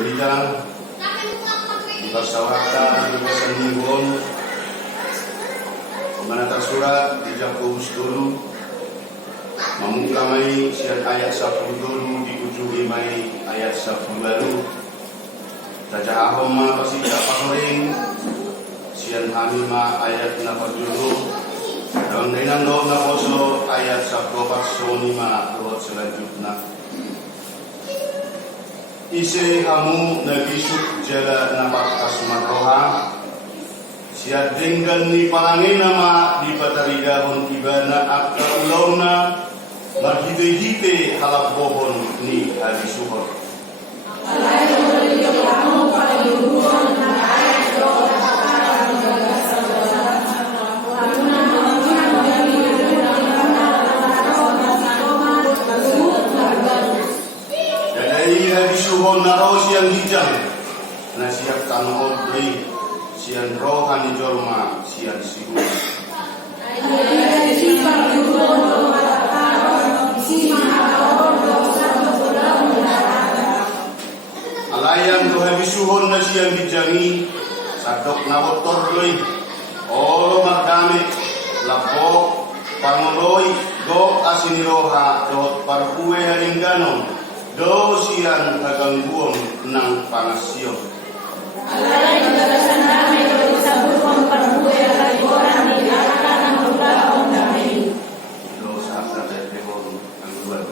Berita dipersawakan bebasan himbon mana tersurat di Jakobus dulu memungkamai sian ayat 10 dulu di ujung mai ayat 10 baru Raja Ahoma pasti tak pakoring sian hamima ayat 8 dulu dan dengan doa naposo ayat 10 pasonima doa selanjutnya isi hamu nagisuk jala napak kasumat roha siat dengan ni palangin nama di patarigahon ibana akka ulauna marhite-hite halap bohon ni hari suhor Suhon naro siang hijau, nasiap tanah obri, siang rohani jorma, siang sihu. Alayan dohabi suhon nasiang hijangi, sadok nawotor loi, olo magdami, lapok, pangoloi, do asiniroha, dot parkue haringganon. Dosian kagangguan nang panasio. Alai balasan kami sabur memperbuat lagi orang di akan membawa kami. Dosa sampai debon angguan.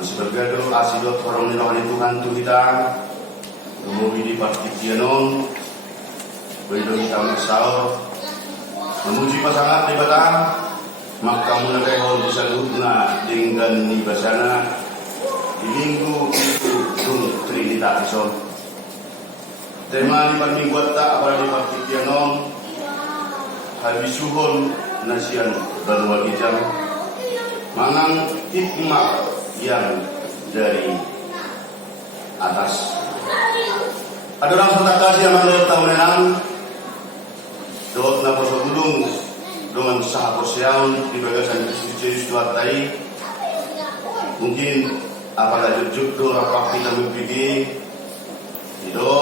Masih bergaduh asidot orang rohani Tuhan tu kita memuji di partikianon berido kita mesal memuji pasangan di batang maka menerehon bisa guna dengan di basana di minggu itu dung trinitaison tema di minggu tak apa di partikianon habis suhon nasian baru kijam mangang hikmah yang dari atas. Ada orang serta kasih yang menurut tahunan doa na poso gulung dengan sahabat siang di bagasan Kristus Tuhan tadi mungkin apalagi jujur apa kita mempidi itu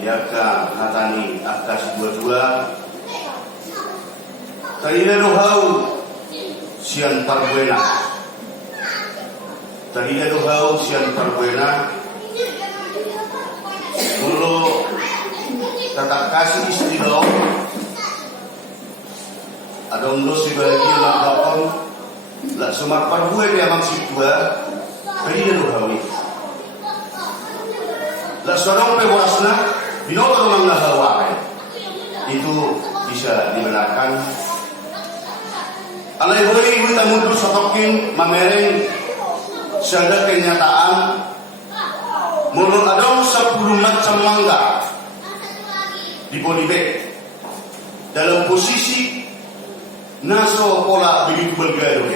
yaka hatani atas dua-dua tadi dohau sian parbuena tadi dohau sian parbuena mulu kata kasih istri lo ada undo si bahagia nak dapat lah semar parbue dia maksud dua tadi dohau ni lah seorang pewasna binoto orang lahawai itu bisa dibenarkan. Alai hoi kita mutu sotokin mamereng sadar kenyataan mulu ada 10 macam mangga di polybag dalam posisi naso pola begitu bergaduh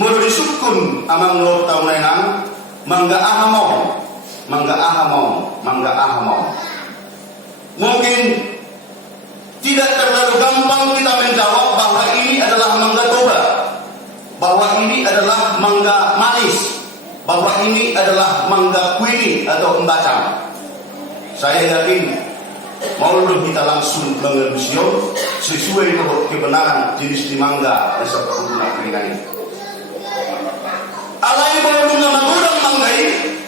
mulu disukun amang lor taunenang mangga ahamong. Mungkin tidak terlalu gampang kita menjawab bahwa ini adalah mangga toba, bahwa ini adalah mangga manis, bahwa ini adalah mangga kuini atau embacang. Saya yakin maulud kita langsung mengelusion sesuai dengan kebenaran jenis di mangga dan seperti ini. Alai maulud mengurang mangga ini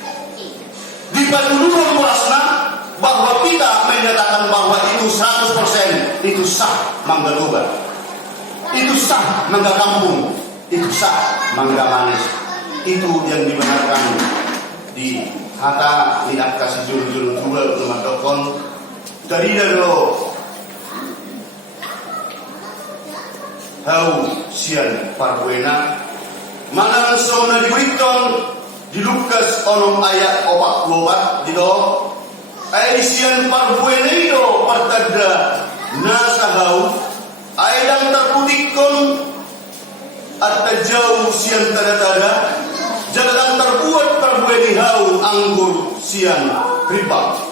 di paduluan puasna bahwa kita menyatakan bahwa itu 100% itu sah mangga toba, itu sah mangga kampung, itu sah mangga manis. Itu yang dibenarkan di hata lihat kasih juru-juru tua rumah dokon dari daro hau sian parbuena mana sona diwiton di Lukas onom ayat 44 di do ay sian parbuena itu pertada nasahau ay dang terputikon at jauh sian tada-tada jangan terbuat perbuatan hau anggur siang riba.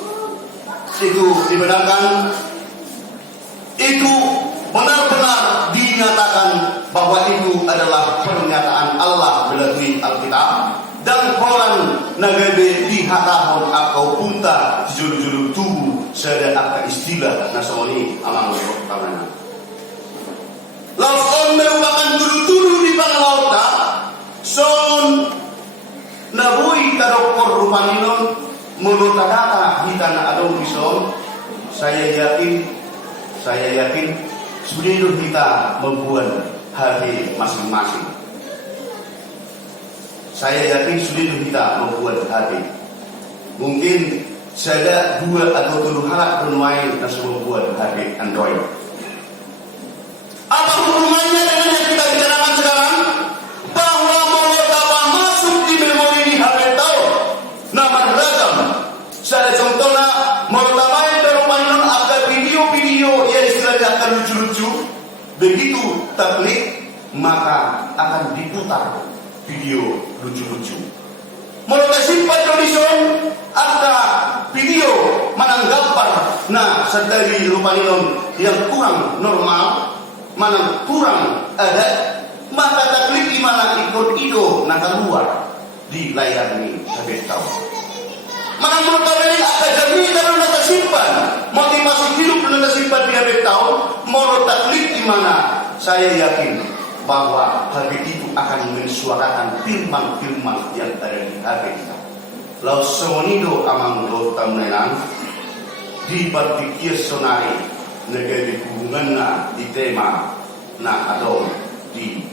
Itu dibenarkan, itu benar-benar dinyatakan bahwa itu adalah pernyataan Allah melalui Alkitab dan orang nagabe dihatahon atau punta juru-juru tubuh sedang akan istilah nasamoni amang tahunan. Laut merupakan juru-juru di panglauta son nabui kadokor rupaninon menurut data kita na adong bison. Saya yakin sudah kita membuat hari masing-masing. Saya yakin sudah kita membuat hari. Mungkin saya 2 atau 3 harap bermain dan membuat hari Android. Apa hubungannya dengan yang kita bicarakan sekarang? Bahwa saya contohnya merupakan perumahan ada video-video yang istilahnya akan lucu-lucu. Begitu tablik maka akan diputar video lucu-lucu. Merupakan simpan tulisan ada video menanggapan nah sedari rupahinon yang kurang normal, mana kurang ada, maka tablik di mana ikut itu nak keluar di layar ini habis tahu. Mana menurut kalian ada jaminan kalau nak simpan motivasi hidup nak simpan di habis tahun menurut taklik di mana saya yakin bahwa habis itu akan mensuarakan firman-firman yang ada di habis kita. Lalu semonido amang lo tamunan di berpikir sonari negara hubunganna di tema na adon di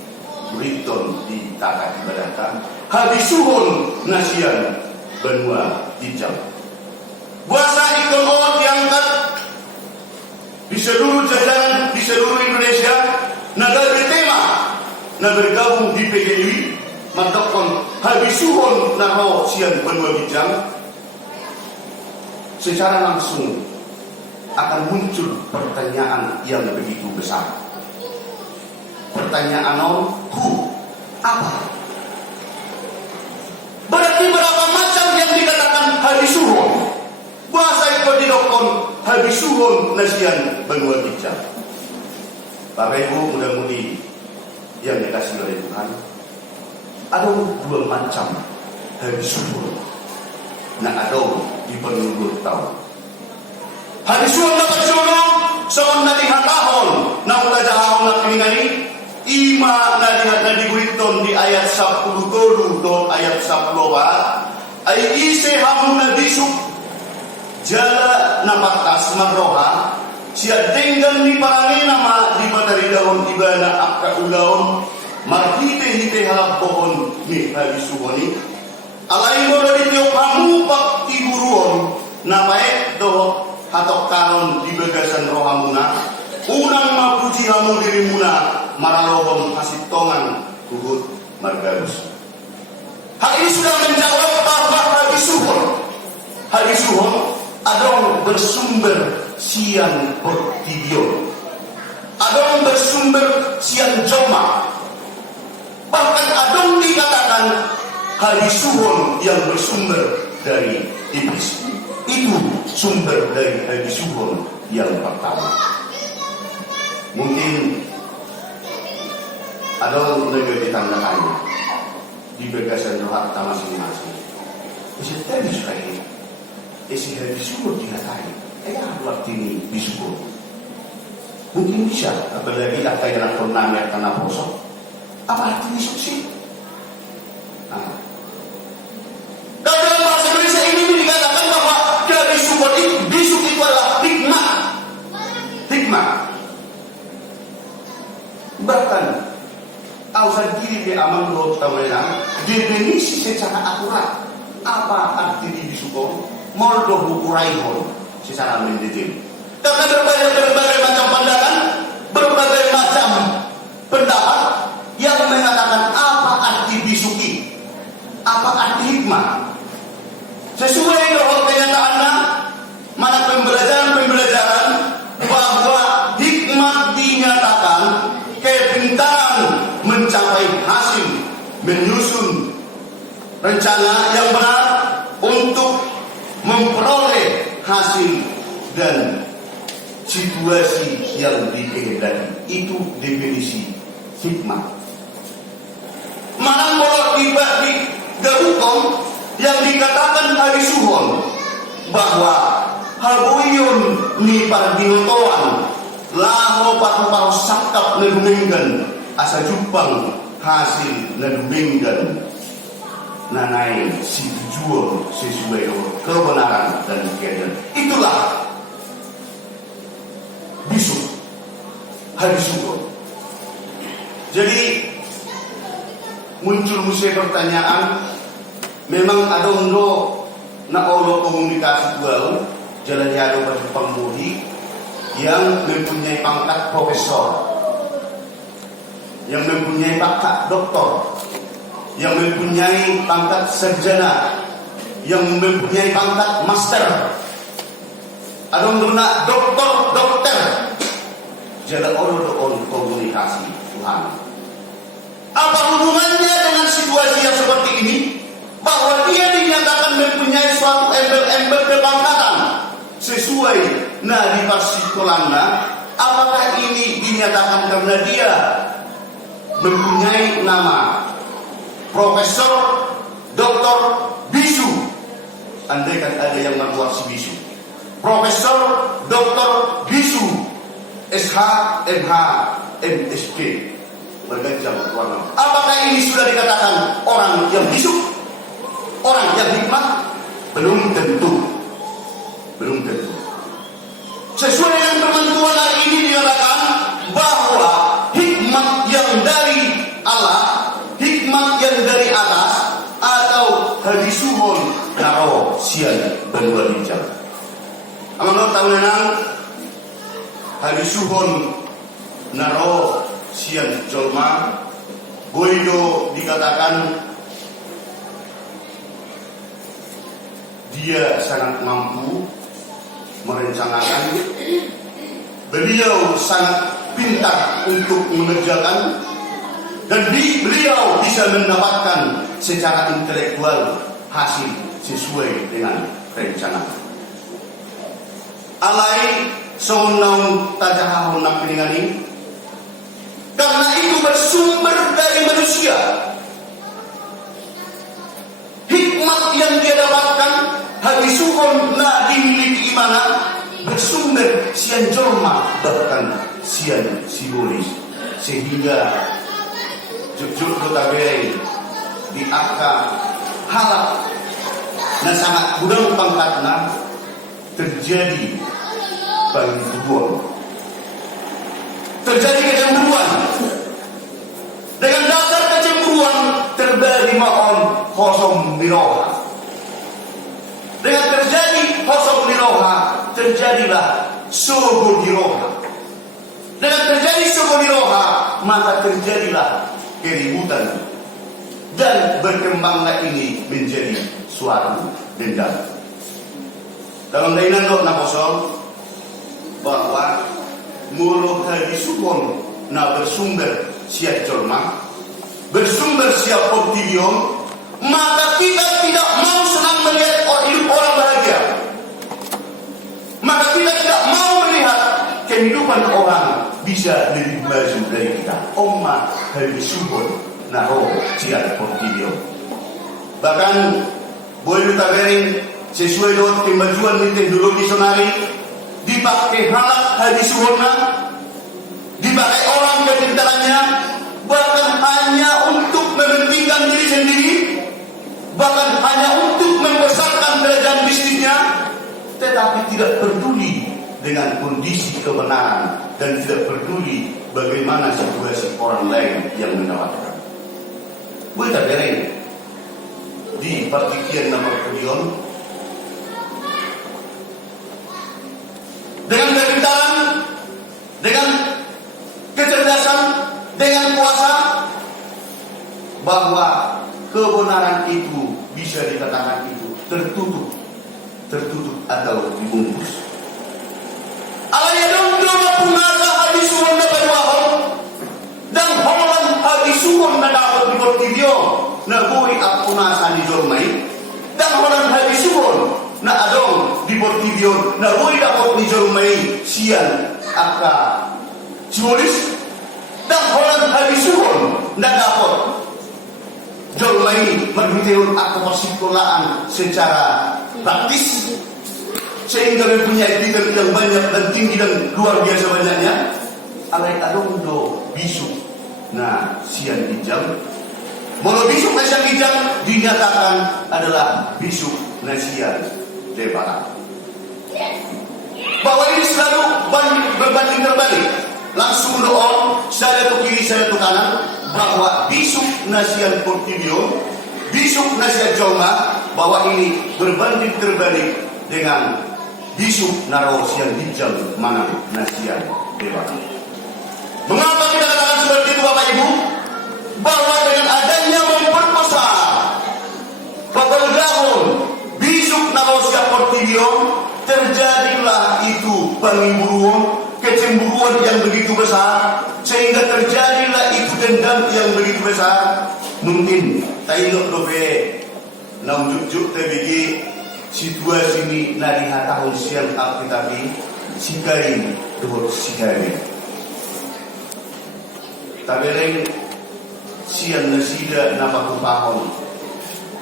Briton di tata ibadatan habis suhun nasian benua hijau. Puasa ikon diangkat di seluruh jajaran di seluruh Indonesia. Negara tema na bergabung di PGRI mendokon habis suhun naho sian benua hijau. Secara langsung akan muncul pertanyaan yang begitu besar. Pertanyaan apa? Berarti berapa macam yang dikatakan habis suhun? Bahasa itu didokon habis suhun nasian benua hijau. Bapak Ibu mudah-mudi yang dikasih oleh Tuhan, ada 2 macam habis suhun. Nah ada di penurut tahun. Habis suhun dapat suhun, soal nanti hatahon, nah udah jahon nak ini. Ima nadihat di Briton di ayat 10 do ayat 10 ay ise hamuna disuk jala napatas marroha siya denggan ni parangin nama di matari daun ibana akka ulaon marhite-hite halapon ni habisuhoni alay mo dari tiyo pamupak tiburuon napaek do hatok karon di bagasan rohamuna unang mapuji hamu dirimuna maralohon hasitongan gugut margarus. Hal ini sudah menjawab bahwa habis suhun adong bersumber siang bertidion, adong bersumber siang joma, bahkan adong dikatakan hadisuhun yang bersumber dari iblis. Itu sumber dari hadisuhun yang pertama. Mungkin ada negara ditandakanya di bagasan doa pertama masing-masing. Bisa tadi sekali, isi hadisuhun dikatai. Apa artinya bisuhun? Mungkin bisa, apalagi ada yang pernah tanah posok. Apa artinya suci? Nah. Dan dalam bahasa Indonesia ini dikatakan bahwa dari sumber itu, bisu itu adalah hikmah. Hikmah. Bahkan, Al-Zahir di Aman Menurut Tawanan, definisi secara akurat apa arti bisuhun, moldo hukuraihon secara mendetail. Karena berbagai macam pandangan, berbagai macam pendapat yang mengatakan apa arti bisuki, apa arti hikmah. Sesuai dengan kenyataannya, mana pembelajaran bahwa hikmah dinyatakan kepintaran mencapai hasil, menyusun rencana yang benar untuk memperoleh hasil dan situasi yang dikehendaki. Itu definisi hikmah. Mana kalau di hukum yang dikatakan hadisuhun bahwa haluyun ni pardinotoan laho paru-paru sakap nedumenggan asa jupang hasil nedumenggan nanai si tujuan sesuai kebenaran dan keadilan. Itulah bisu hadisuhun. Jadi muncul pertanyaan, memang ada na Allah komunikasi dual jalan yado berpemudi yang mempunyai pangkat profesor, yang mempunyai pangkat doktor, yang mempunyai pangkat sarjana, yang mempunyai pangkat master. Ada nak dokter jalan Allah komunikasi Tuhan. Apa hubungannya dengan situasi yang seperti ini? Bahwa dia dinyatakan mempunyai suatu embel-embel kebangkatan sesuai di persikolannya. Apakah ini dinyatakan karena dia mempunyai nama Profesor Dr. Bisu? Andai kan ada yang membuat si Bisu, Profesor Dr. Bisu SH MH MSK berganjang warna. Apakah ini sudah dikatakan orang yang bisu, orang yang hikmah? Belum tentu. Sesuai dengan ketentuan hari ini dikatakan bahwa hikmah yang dari Allah, hikmah yang dari atas, atau hadisuhun karo sian benua bincang. Amanot tahunan hadisuhun naro sian jolma Boido dikatakan dia sangat mampu merencanakan, beliau sangat pintar untuk mengerjakan, dan beliau bisa mendapatkan secara intelektual hasil sesuai dengan rencana. Alai sonong tajahahun napilingani, karena itu bersumber dari manusia. Hikmat yang dia dapatkan hadisuhun na dimiliki imana bersumber sian jolma bahkan sian simbolis, sehingga jujur kotabe di akal halak na sangat gudang pangkatna terjadi penghibuan, terjadi kecemburuan. Dengan dasar kecemburuan terjadi maon kosong miroha. Dengan terjadi kosong miroha terjadilah sugo diroha. Dengan terjadi sugo diroha maka terjadilah keributan, dan berkembanglah ini menjadi suatu dendam. Dalam dainan na kosong bahwa mulut hadisuhun na bersumber siap jolma, bersumber siap optimium, maka kita tidak mau senang melihat hidup orang bahagia. Maka kita tidak mau melihat kehidupan orang bisa lebih maju dari kita. Oma hari subur naro ciat portilio. Bahkan boleh taberin sesuai dengan kemajuan di teknologi sonari, dipakai halak hari suburna, dipakai orang kepintarannya, bahkan hanya untuk mementingkan diri sendiri, bahkan hanya untuk membesarkan derajat bisnisnya, tetapi tidak peduli dengan kondisi kebenaran dan tidak peduli bagaimana situasi orang lain yang mendapatkan. Boleh taberin di partikian nomor kulion dengan kepintaran, dengan kecerdasan, dengan kuasa, bahwa kebenaran itu bisa dikatakan itu tertutup atau dibungkus. Alaya dong punasa hadis suwon na payuahon dan holan hadis suwon na dapat di portilio na buhi at punasa ni Jormay dan holan hadis suwon na adong di portilio na buhi dapat ni Jormay siyan aka Julis dan holan hadis suwon na dapat Jormay magbitiyon at persikulaan secara praktis sehingga mempunyai titel yang banyak dan tinggi dan luar biasa banyaknya. Alai adong do bisu na siang hijau. Molo bisu na siang hijau dinyatakan adalah bisu na siang debara. Bahwa ini selalu berbanding terbalik. Langsung doon, saya ke kiri, saya ke kanan, bahwa bisu na siang portilio, bisu na siang joma, bahwa ini berbanding terbalik dengan bisu naro siang hijau mana nasian dewa. Mengapa kita katakan seperti itu Bapak Ibu? Bahwa dengan adanya memperbesar pekerjaan bisu naro siang portilio, terjadilah itu pengimburuan, kecemburuan yang begitu besar, sehingga terjadilah itu dendam yang begitu besar. Mungkin tayo dobe namjuk tebigi situasi ini nari tahun siang akitabi sikain dohot sikain tabereng siang nasida napakupahon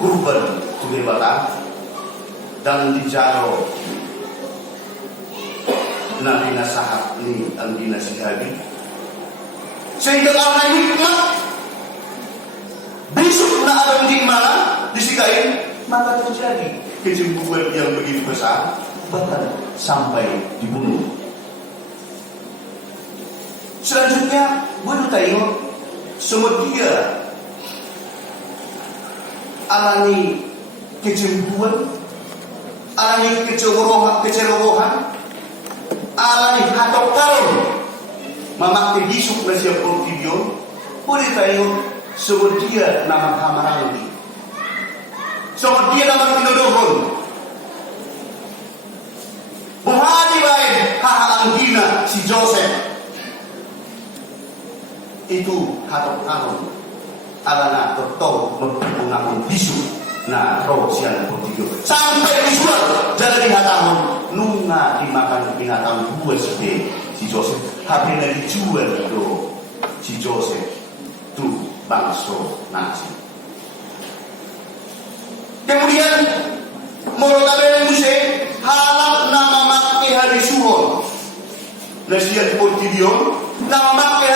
kurban tulebata dan dijaro nabi nasahat ni ang dinasihabi sehingga karena hikmah besok na alam di mana disikain, maka terjadi kecemburuan yang begitu besar, bahkan sampai dibunuh. Selanjutnya, bunuh tayo, semua dia alami kecemburuan, alami kecerobohan, alami hatok karun, memakai bisuk na siya portilio, boleh tayo, semua dia nama kamarang. Semua dia nama pinodohon. Buhani baik haha anggina si Joseph. Itu katok kanon. Alana totoo magpupunakon bisu na roh siya na portilio. Sampai dijual jalan hatahon. Nung nga dimakan binatang buah si Joseph. Habis na dijual do si Joseph. Tu bangso nasi. Kemudian Morotabel Muse halak nama makke hari suhon nasihat portilio nama makke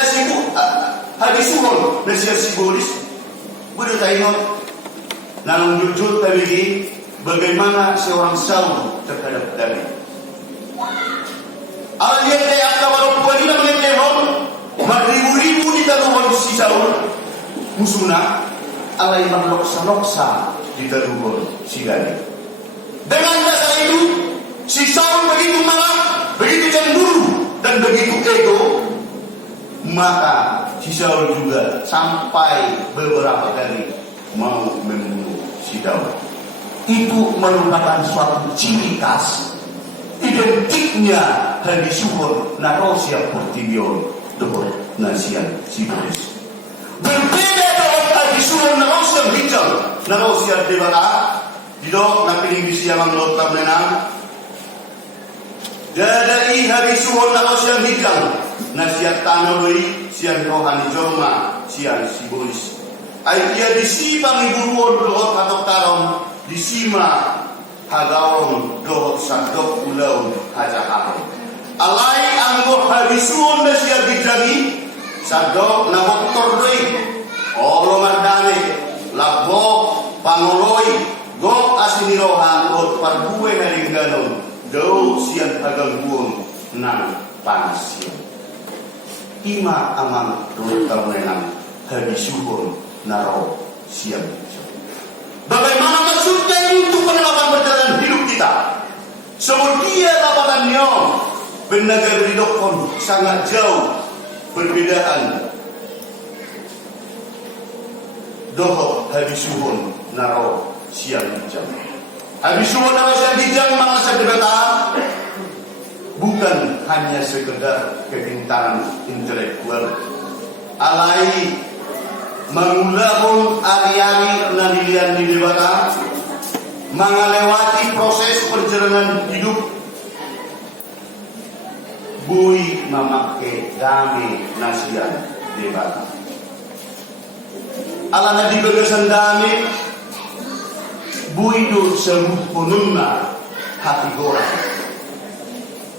hari suhon nasihat simbolis boleh tayo nang jujur tadi bagaimana seorang Saul terhadap David. Aliyah day akabarok wadina mengetehon maribu-ribu di taluhan si Saul musuhna alay magloksa-loksa di taluhan si David. Dengan dasar itu si Saul begitu marah, begitu cemburu dan begitu ego, maka si Saul juga sampai beberapa kali mau membunuh si Daud. Itu merupakan suatu ciri khas identiknya hari syukur narosia portilio dohor nasian sibulis. Berbeda dengan hari syukur narosia hijau naro siya debata didok na piling siya manglot tamnena dadai hari suhon naro siya hijang na siya tanoi siya rohani jorma siya sibolis ay dia disipang iburuon dohot hatok tarom disima hagawon dohot sadok ulaw hajaharon alay ang hari suhon na siya hijangi sadok na motor doi olo mardane labo pangoloy gok asinirohan ot parbuwe haring ganon daw siyan agang buong ng panasyon ima amang rutang menang habisuhon naro siyan bagaimana maksudnya untuk penerapan perjalanan hidup kita semudia lapangannya benaga beridokon sangat jauh perbedaan dohok habisuhon naro siang hijau. Habisuhon naro siang hijau mangsa debata bukan hanya sekedar kepintaran intelektual alai mengulahun ari-ari nanilian di debata mengalewati proses perjalanan hidup bui memakai dami nasian debata ala na di bagasan dami buido sebuah pununa hati gorang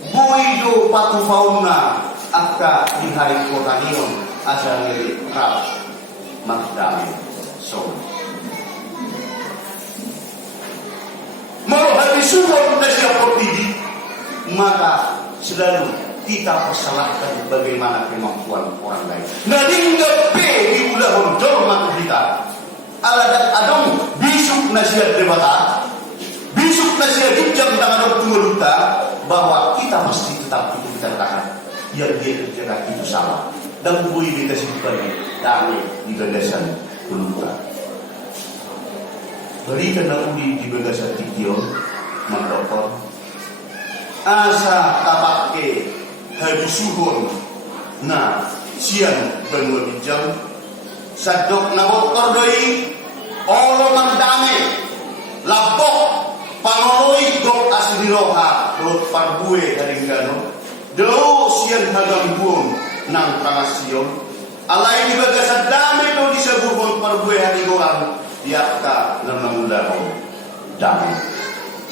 buido patufauna akka di hari kotanion asal dari rap makdami so mau habisuhon na siya portidi maka selalu kita persalahkan bagaimana kemampuan orang lain. Naringga pe di ulahon jorma kita. Aladat adong bisuk nasihat debata, bisuk nasihat hijab dengan tunggaluta bahwa kita pasti tetap itu kita katakan. Yang dia kerjakan itu salah. Dan bui kita simpan damai di gagasan tunggaluta. Berikan uli di gagasan tikion, mandokor. Asa tapake habisuhon na siang benua bijang sadok na motor doi olo mandame labok pangoloi gok asdiroha rot parbuwe haring gano do siang hagang buong nang pangasion alai di bagasan dame do disebut parbuwe haring orang diapka namamularo dame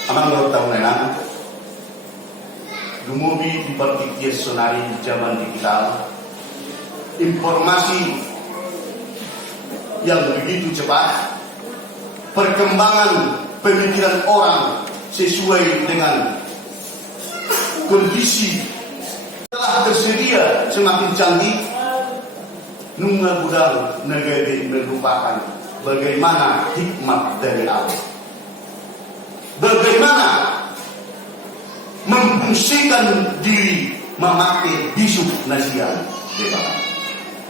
amang rot tahunan Dumubi di berpikir sonari di zaman digital informasi yang begitu cepat perkembangan pemikiran orang sesuai dengan kondisi telah tersedia semakin canggih nunga budal negeri merupakan bagaimana hikmat dari Allah bagaimana memfungsikan diri memakai bisuk nasian debata.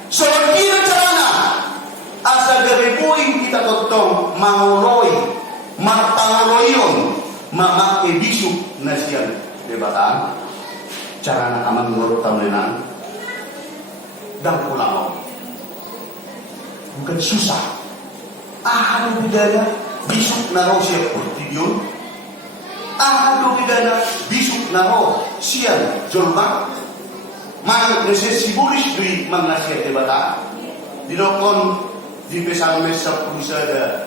Sebagaimana carana asa dari poin kita totong mangoloi martangoloyon memakai bisuk nasian debata. Carana aman menurut tamunan dan pulang bukan susah. Ada budaya bisuk narosia pertidion. Ada bidana bisuk naro siang jolma mang resesi buris di mangnasiat debata dilokon di Psalmes 10 sada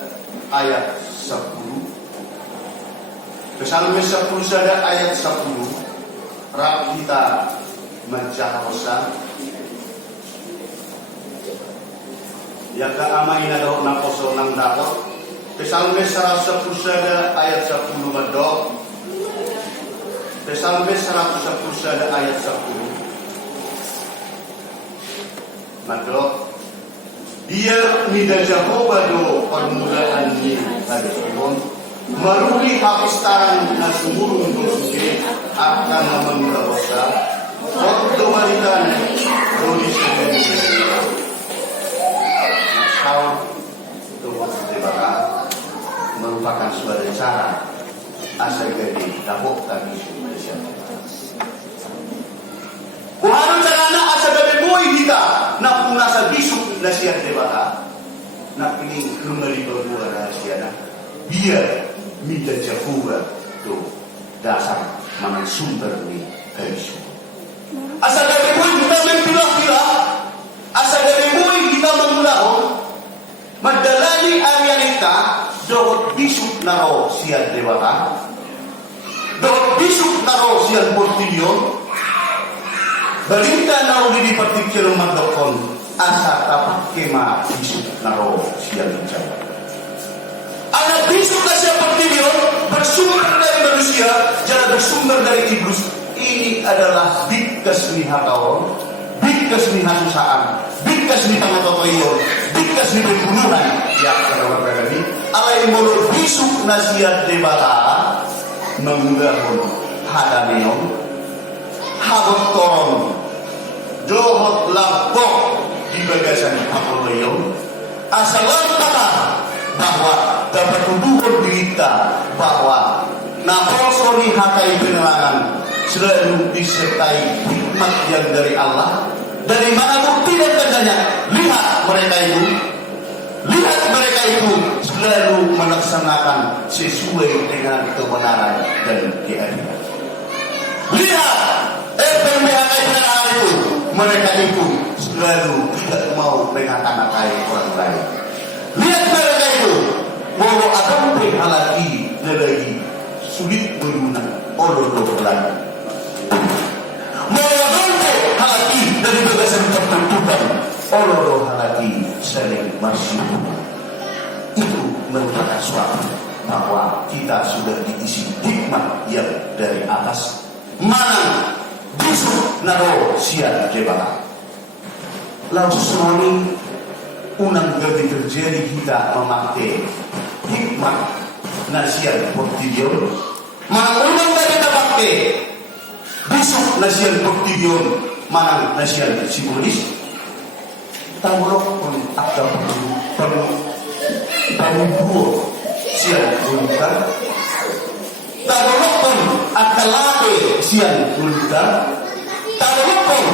ayat 10 Psalmes 10 sada ayat 10 rap kita mencahosa ya ka amay na daw na poso ng dakot Psalmes 10 sada ayat 10 medok Psalmes 110 ayat 10 Madok biar nida Jehovah do permulaan ni hadipun maruli hapistaran na sumurung dosuke akan memenggaosa waktu maritan roli sedang Masyaw Tuhan Debata merupakan suatu cara asal dari dapok tadi Kuhano carana asa gabi boy kita na punasa bisuk nasihat debata nak ini kembali berdua rahasia biar minta jafuga tuh dasar mana sumber ni harus. Asal dari boy kita mempilah-pilah, asal dari boy kita mengulahon, madalani arianita dohot bisuk naro sian dewata, dohot bisuk naro sian portilyon, balita naro di partikel mandokon, asal tapak kema bisuk naro sian jawa. Anak bisuk na siya portilyon bersumber dari manusia, jangan bersumber dari iblis. Ini adalah bigkas ni hakaon, bigkas ni hasusaan, bigkas ni pangatotoyon, bigkas ni pembunuhan. Ya, kalau kami alai mulu bisuk nasihat debata menggahun hadaneon, habot toron, dohot lapok di bagasan hakaon, asalan kata bahwa dapat tuduhan berita bahwa napolsoni hakai penerangan selalu disertai hikmat yang dari Allah. Dari mana bukti dan tandanya? Lihat mereka itu selalu melaksanakan sesuai dengan kebenaran dan keadilan. Lihat hakai penerangan itu, mereka itu selalu tidak mau mengata-ngatai orang lain. Lihat mereka itu bahwa ada halaki lagi sulit berguna oleh lagi. Mengapa halaki dari bagasan tertentukan oleh halaki sering masih itu merupakan suatu bahwa kita sudah diisi hikmat yang dari atas. Mana busuk naro siar jebaka. Langsung ini unang gabi terjadi kita memakai hikmat nasihat portilyon. Mana unang gabi kita pakai busuk nasihat portilyon, mana nasihat psikologis. Tawalok pun ada perlu siang ulita. Tawalok pun ada late siang ulita. Tawalok pun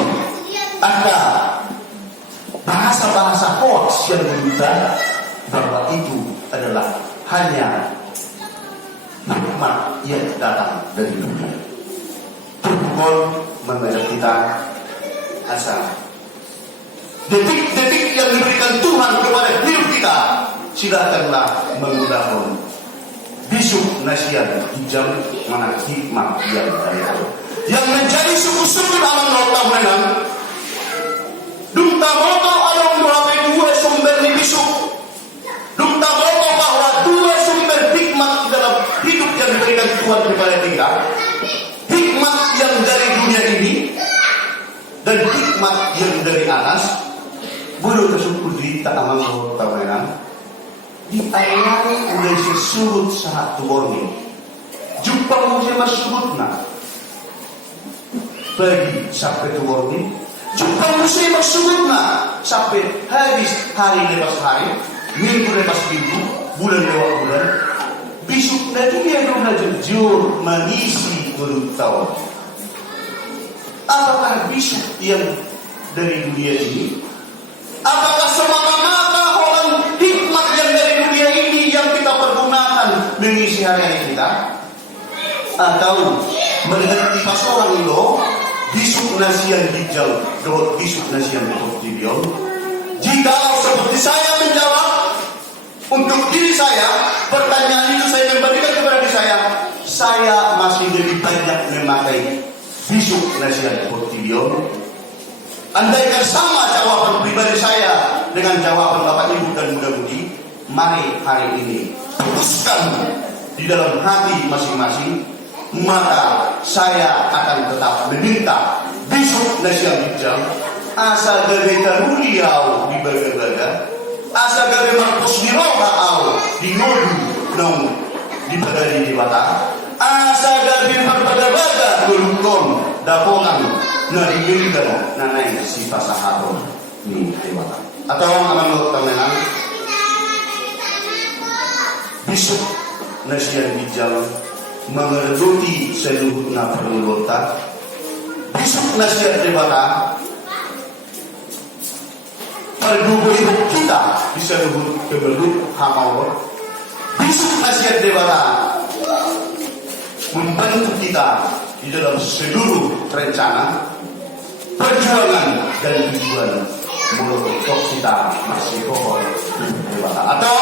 ada bahasa-bahasa hoax yang berita bahwa itu adalah hanya hikmat yang datang dari dunia. Tuhan mengajak kita asal detik-detik yang diberikan Tuhan kepada hidup kita, silakanlah menggunakan bisuk nasihat hijau mana hikmat yang dari Allah yang menjadi suku-suku aman nota menang. Dumta moto ayong merapai dua sumber di bisuk. Dumta moto bahwa dua sumber hikmat dalam hidup yang diberikan Tuhan kepada kita, hikmat yang dari dunia ini dan hikmat yang dari atas. Bulu tersebut di tak aman tawanan diayani oleh sesurut saat tuborni. Jumpa musim surutna bagi sampai tuborni. Jumpa musim surutna sampai habis hari lepas hari, minggu lepas minggu, bulan lewat bulan. Bisuk nanti dia sudah jujur mengisi turun tahun. Apakah bisuk yang dari dunia ini? Apakah semata-mata orang hikmat yang dari dunia ini yang kita pergunakan mengisi hari-hari kita? Atau mengerti pas orang itu bisuk nasihan hijau, dohot bisuk nasihan portilyon? Jika seperti saya menjawab untuk diri saya, pertanyaan itu saya kembalikan kepada diri saya masih lebih banyak memakai bisuk nasihat portilyon. Andaikan sama jawaban pribadi saya dengan jawaban Bapak Ibu dan muda-mudi, mari hari ini putuskan di dalam hati masing-masing, maka saya akan tetap meminta bisuk nasihat hijau asal dari taruliau di baga-baga, asal dari markus di rokaau di nodu nong di bagadi di bata, asal dari marbaga-baga lulukon dapongan na diberikan nanay si pasahaton ni Dewata. Atau ang menurut teman bisuk nasihat hijau mengeruti seluruh perlota. Bisuk nasihat Dewata pergugoy kita bisa lubut kebelut hamau. Bisuk nasihat dewata membantu kita di dalam seluruh rencana, perjuangan dan tujuan mulut kita masih pokok dewata. Atau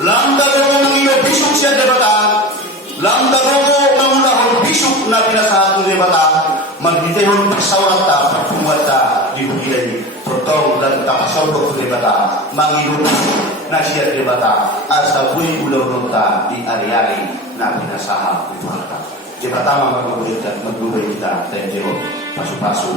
lambda rogo mengiyo bisuk siya dewata, lambda rogo mengulahon bisuk na pinasahat dewata, magbitehon pagsawata, pagpumata di hugilay, protong dan tapasawag dewata, mangiyo na siya dewata, asa buhay ulaw nota di ari-ari na pinasahat dewata. Di pertama magbubay kita, dan jero pasu-pasu.